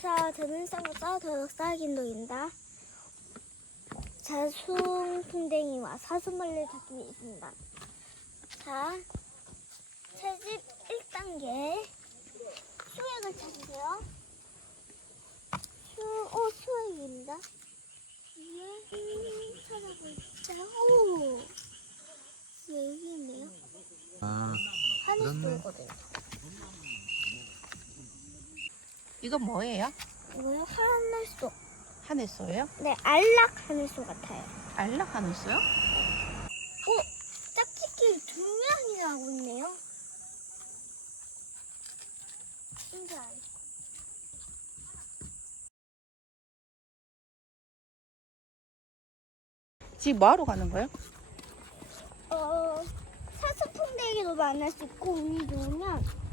사, 드는, 싸고 싸, 더, 더, 싸, 긴, 더, 자, 저는 쌍꺼 더싸긴도니다 자, 수 숭풍뎅이와 사슴벌레 찾이 있습니다. 자, 채집 1단계. 수액을 찾으세요. 수, 어, 수액입니다. 여기 예, 찾아보세요. 오! 예, 여기 있네요. 하늘 아, 돌거든요. 이건 뭐예요? 이건 하늘소. 하늘소예요? 네, 알락 하늘소 같아요. 알락 하늘소요? 어, 네. 짝짓기 두 명이 하고 있네요. 신기하 뭐하러 가는 거예요? 어, 사슴 풍뎅이도 만날 수 있고, 운이 좋으면.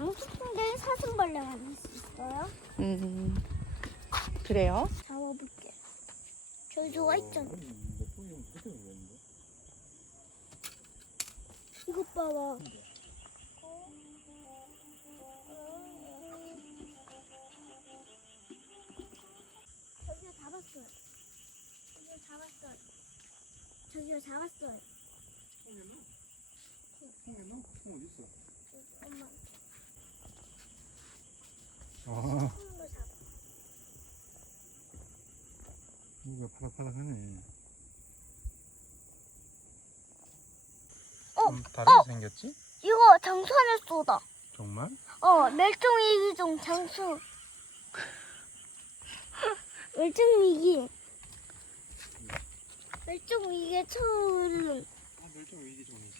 방귀뿐들 사슴벌레 가 있어요? 음 그래요? 잡아볼게 저 좋아 어, 있잖아 음, 어, 이것 봐봐 저기요 잡았어 저기요 잡았어 저기요 잡았어 통에 넣 통에 넣통 어딨어? 어. 어. 이거 파락파락하네 어? 어? 생겼지? 이거 장수하는 소다 정말? 어 멸종위기종 장수 멸종위기 멸종위기의 처음 위기 멸종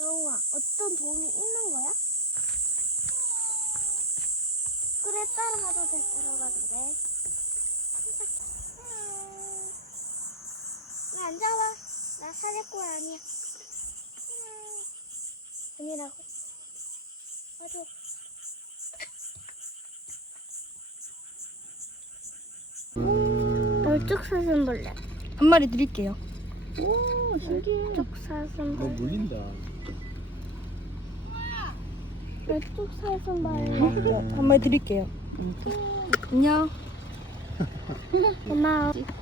영웅아 어떤 도움이 있는 거야? 그래 따라가도 돼 따라가도 돼 앉아와 나 사제꼴 아니야 아니라고 맞아 얼쭉 사슴벌레 한 마리 드릴게요 오, 신기해. 쪽살선 너 어, 물린다. 네, 쪽살선 봐요. 한 마리 드릴게요. 오케이. 안녕. 고마워.